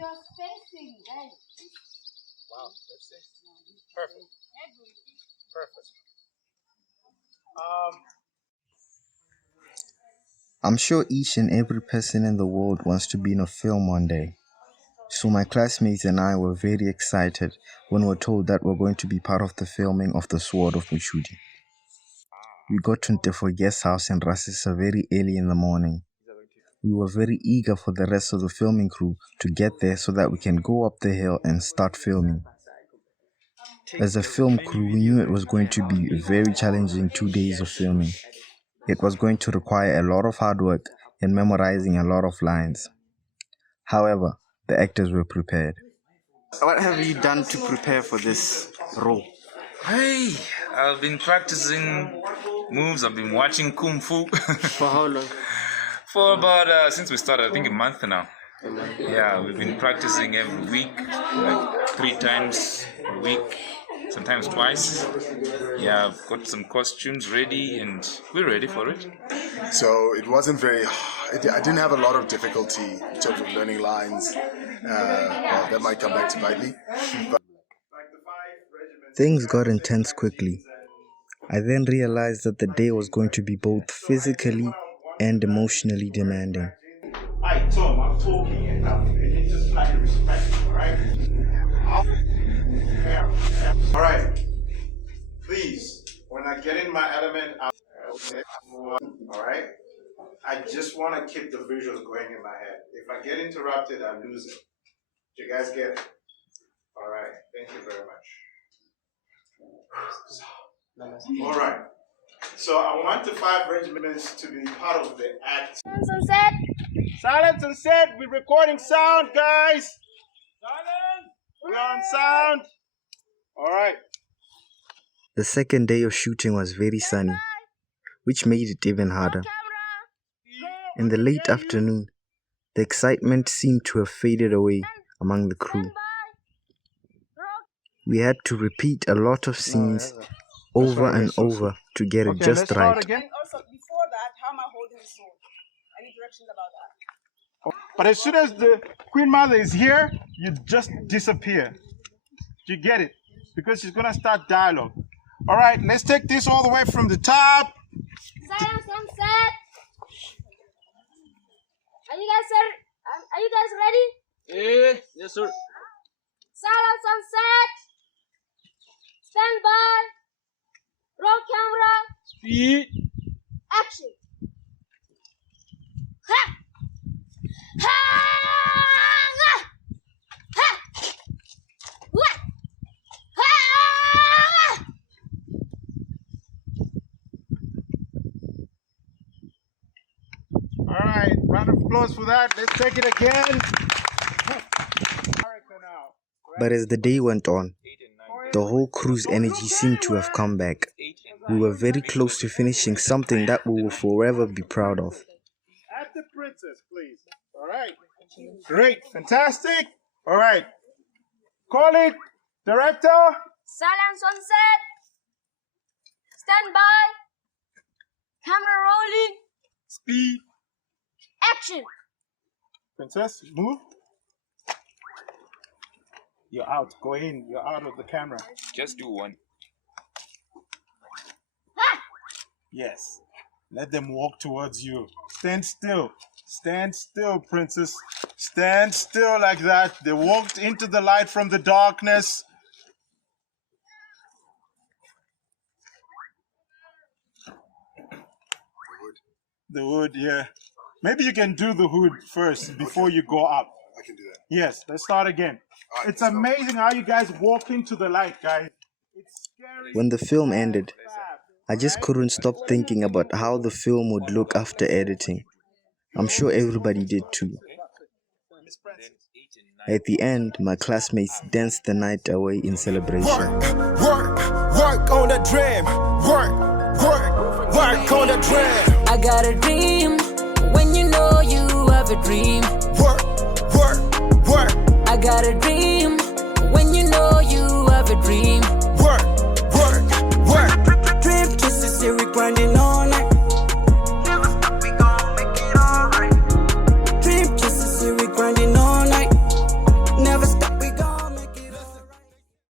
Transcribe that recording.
your spacing, guys. Wow, that's it. Perfect. Perfect. I'm sure each and every person in the world wants to be in a film one day. So my classmates and I were very excited when we were told that we're going to be part of the filming of the Sword of Mochudi. We got to Ntefo guest house in Rasisa very early in the morning. We were very eager for the rest of the filming crew to get there so that we can go up the hill and start filming. As a film crew, we knew it was going to be a very challenging 2 days of filming. It was going to require a lot of hard work and memorizing a lot of lines. However, the actors were prepared. What have you done to prepare for this role? Hey, I've been practicing moves. I've been watching Kung Fu. For how long? For about, since we started, I think a month now. Yeah, we've been practicing every week, like 3 times a week, sometimes twice. Yeah, I've got some costumes ready and we're ready for it. So it wasn't very, I didn't have a lot of difficulty in terms of learning lines. Well, that might come back to bite me. But Things got intense quickly. I then realized that the day was going to be both physically and emotionally demanding. Hi, Tom, I'm talking enough. You need to slightly respect, alright? Alright. Please, when I get in my element, alright? I just want to keep the visuals going in my head. If I get interrupted, I lose it. Do you guys get it? Alright, thank you very much. Alright. So I want the 5 regiments to be part of the act. Silence on set. Silence on set. We're recording sound, guys. Silence. We're on sound. All right. The second day of shooting was very sunny, which made it even harder. In the late afternoon, the excitement seemed to have faded away among the crew. We had to repeat a lot of scenes over and over to get it just right. And also, before that, how am I holding the sword? I need directions about that. But as soon as the Queen Mother is here, you just disappear. You get it? Because she's gonna start dialogue. All right, let's take this all the way from the top. Silence on set. Are you guys ready? Yes, sir. Silence on set. Stand by. Roll camera. Speed. Action. Ha! Ha! Ha! Ha! Wah! Ha! All right, round of applause for that. Let's take it again. But as the day went on, the whole crew's energy seemed to have come back. We were very close to finishing something that we will forever be proud of. At the princess, please. All right. Great. Fantastic. All right. Call it. Director. Silence on set. Stand by. Camera rolling. Speed. Action. Princess, move. You're out. Go in. You're out of the camera. Just do one. Yes. Let them walk towards you. Stand still. Stand still, princess. Stand still like that. They walked into the light from the darkness. The hood, yeah. Maybe you can do the hood first before you go up. I can do that. Yes, let's start again. All right, It's amazing how you guys walk into the light, guys. It's scary. When the film ended, I just couldn't stop thinking about how the film would look after editing. I'm sure everybody did too. At the end, my classmates danced the night away in celebration. Work on the dream. Work on the dream. I got a dream. When you know you have a dream. Work. I got a dream.